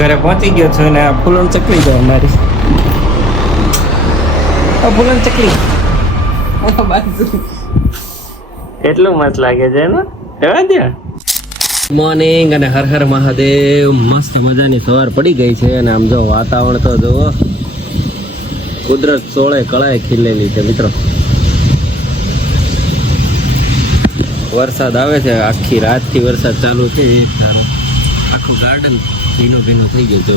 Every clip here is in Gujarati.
ઘરે પહોંચી ગયો છું ને આ ફૂલણ ચકલી જાય મારી. આ ફૂલણ ચકલી એટલું મસ્ત લાગે છે ને. જવા દે. મોર્નિંગ અને હર હર મહાદેવ. મસ્ત મજાની સવાર પડી ગઈ છે અને આમ જો વાતાવરણ તો જુઓ, કુદરત સોળે કળાએ ખીલેલી છે મિત્રો. વરસાદ આવે છે, આખી રાતથી વરસાદ ચાલુ છે. આખું ગાર્ડન ભીનું ભીનું થઈ ગયું છે.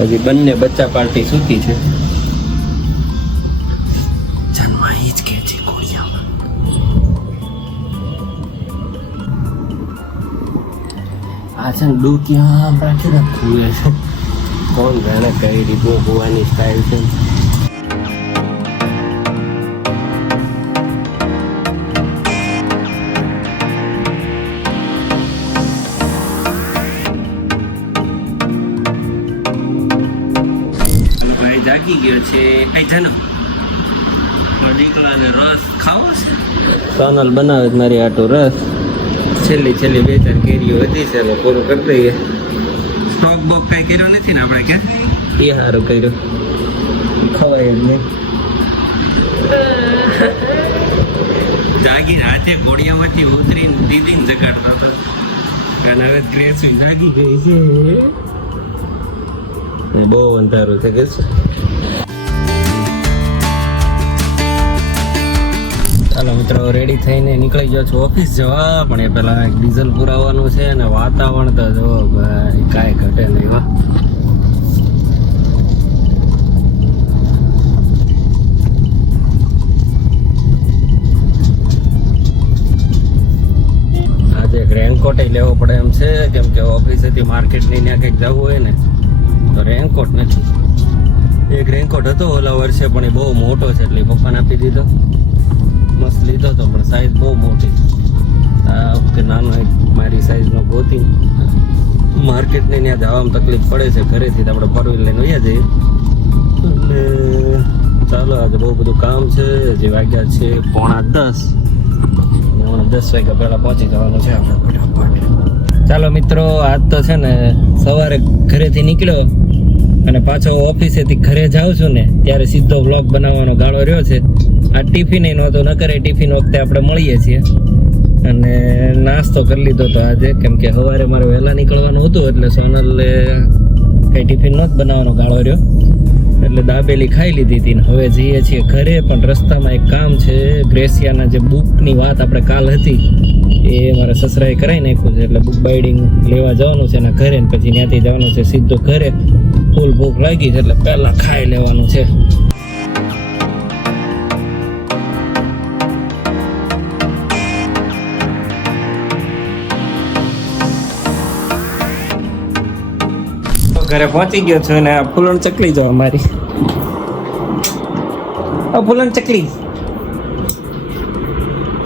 હજી બંને બચ્ચા પાર્ટી સૂતી છે. જન્મા ઈ જ કે છે કોળિયામાં. આ છે ડૂટિયા રાખી રાખવું છે. કોણ જાણે કઈ રીતનું હોવાની સ્ટાઇલ છે. જાગી ગયો છે. કઈ જનો દીકરાને રસ ખાવો છે. સોનલ બનાવે મારી આટો રસ. છેલ્લી 2-4 કેરીઓ હતી છે, એનો પૂરું કરી દઈએ. સ્ટોક બોક કઈ કર્યો નથી ને આપણે ક્યાં એ સારું કર્યું. ખવાય જ નહીં. જાગીને હાથે ઘોડિયામાંથી ઉતરીને દીદીને જગાડતા હતા. અને હવે ગ્રેસ જાગી ગઈ છે. બહુ અંધારું છે કે ચાલો મિત્રો, રેડી થઈને નીકળી ગયો છું ઓફિસ જવા. પણ એ પેલા ડીઝલ પુરાવવાનું છે અને વાતાવરણ તો જો ભાઈ કાંઈ ઘટે નહીં. વાહ, આજે એક રેનકોટ લેવો પડે એમ છે, કેમ કે ઓફિસેથી માર્કેટની ત્યાં કંઈક જવું હોય ને તો રેનકોટ નથી. એક રેનકોટ હતો ઓલા વર્ષે, પણ એ બહુ મોટો છે એટલે પપ્પાને આપી દીધો. મસ્ત લીધો હતો પણ સાઈઝ બહુ મોટી. આ વખતે નાનો એક મારી સાઈઝનો ગોતી. માર્કેટને ત્યાં જવામાં તકલીફ પડે છે ઘરેથી, તો આપણે ફોર વ્હીલ લઈને વયા જઈએ. એટલે ચાલો, આજે બહુ બધું કામ છે. જે વાગ્યા છે 9:45. 10 વાગ્યા પહેલાં પહોંચી જવાનું છે આપણે ફટાફટ. ચાલો મિત્રો, આજ તો છે ને સવારે ઘરેથી નીકળ્યો અને પાછો ઓફિસેથી ઘરે જાઉં છું ને ત્યારે સીધો વ્લોગ બનાવવાનો ગાળો રહ્યો છે. આ ટિફિન નહોતું, ન કરે ટિફિન વખતે આપણે મળીએ છીએ. અને નાસ્તો કરી લીધો તો આજે, કેમ કે સવારે મારે વહેલા નીકળવાનું હતું એટલે સોનલે કંઈ ટિફિન નહોતું બનાવવાનો ગાળો રહ્યો એટલે દાબેલી ખાઈ લીધી હતી. હવે જઈએ છીએ ઘરે, પણ રસ્તામાં એક કામ છે. ગ્રેસિયાના જે બુકની વાત આપણે કાલ હતી એ મારા સસરાએ કરાવી નાખ્યું છે, એટલે બુક બાઇડિંગ લેવા જવાનું છે એના ઘરે. પછી ત્યાંથી જવાનું છે સીધો ઘરે. ફૂલ ભૂખ લાગી છે એટલે પહેલાં ખાઈ લેવાનું છે. ઘરે પહોંચી ગયો છું ને ફૂલણ ચકલી જો અમારી. ફૂલણ ચકલી,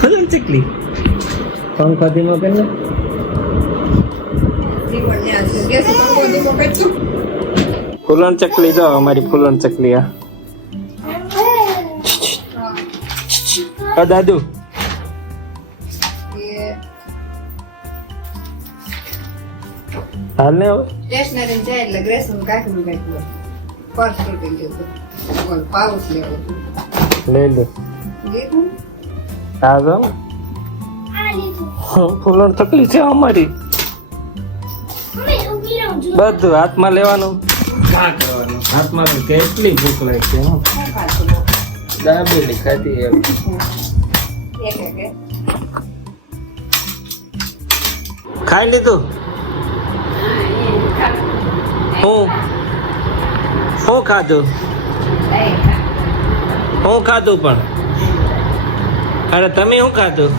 ફૂલણ ચકલી પંખા ધીમો કરી લે. ફૂલણ ચકલી જો અમારી ફૂલણ ચકલી. આ દાદુ હાલ ને હવે સ્ટેશનરી જાય એટલે ગ્રેસન કાકનું કાકનું પર્સ તૂટી ગયું હતું. પાઉચ લેવો લઈ લે. લીધું આ જો ફૂલણ ચકલી છે અમારી. બધું હાથમાં લેવાનું, કાં કરવાનું હાથમાં. કેટલી ભૂખ લાગશે. દાબેલી ખાધી એમ. ખાઈ લીધું. હું ખાધું પણ. અરે તમે શું ખાધું?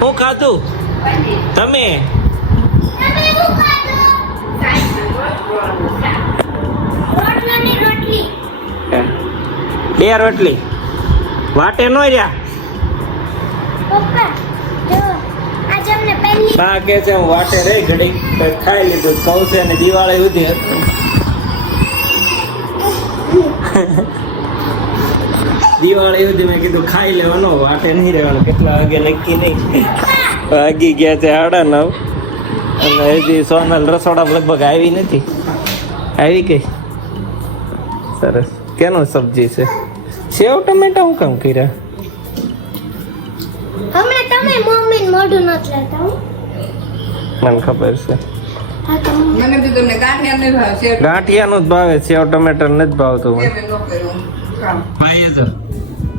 હું ખાધું તમે? 2 રોટલી વાટે નો રહ્યા. બા કે છે હું વાટે રહી ઘડી ખાઈ લીધું. કહું છે ને દિવાળી સુધી હતું. દિવાળી સુધી મેં કીધું ખાઈ લેવાનો, વાટે નહીં રહેવાનું. કેટલા વાગે નક્કી નહીં. વાગી ગયા છે 9:30 અને હજી સોનલ રસોડા લગભગ આવી નથી. આવી ગઈ. સરસ. કેનું સબ્જી છે? સેવ ટમેટા હું કામ કર્યા? હમણાં તમે મમ્મી મોઢું નથી લેતા હો. મને ખબર છે. હા તો મને બી તમને ગાંઠિયા નહીં ભાવે છે ગાંઠિયાનું જ ભાવે, સેવ ટમેટર નથી ભાવતું મને. મેં ન કર્યું કામ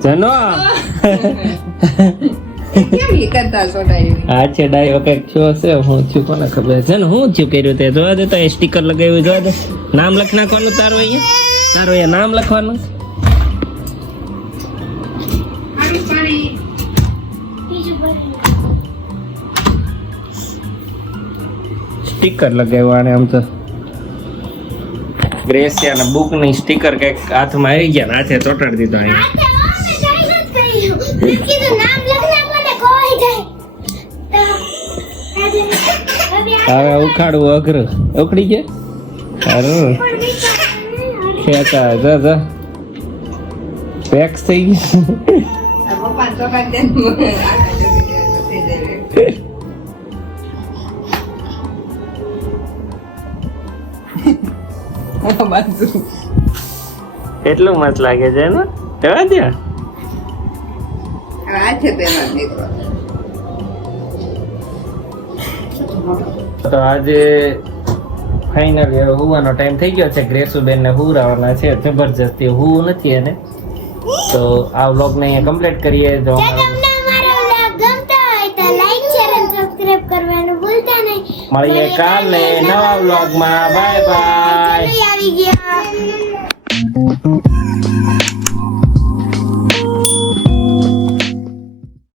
જનો કેમ ઈ કરતા સોડા એવી આ છે ડાયો કઈક થયો છે. હું થયું કોને ખબર છે ને? હું થયું કર્યું તે જોવા દે. તો એ સ્ટીકર લગાવ્યું જોવા દે. નામ લખ નાખવાનું તારું અહીંયા. તારું અહીંયા નામ લખવાનું. પાણી પાણી બીજું બધું સ્ટીકર લગાવ્યું આને. આમ તો ગ્રેસિયાના બુક ની સ્ટીકર કઈક હાથમાં આવી ગયા ને હાથે ચોટાડી દીધો અહીંયા. હવે ઉખાડવું અઘરું. ઉખડી ગયા. અરે ખેતા જા જા પેક્સ થઈ ગયું. આ પપ્પા ચોકાડી દે આખા જલ્દી થઈ જાય બાજુ એટલું મસ્ત લાગે છે ને. જવા દે. હવે આ છે પહેલા નીકળો તો આજે ફાઇનલી હવે હુવાનો ટાઈમ થઈ ગયો છે. ગ્રેસુબેન ને હુરાવાના છે જબરજસ્તી. હું નથી એને. તો આ વ્લોગ ને અહીંયા કમ્પ્લીટ કરીએ. જો જો તમને અમારો વ્લોગ ગમતો હોય તો લાઈક શેર અને સબસ્ક્રાઇબ કરવાનું ભૂલતા નહીં. મળીએ કાલે નવા વ્લોગમાં. Bye bye. આવી ગયા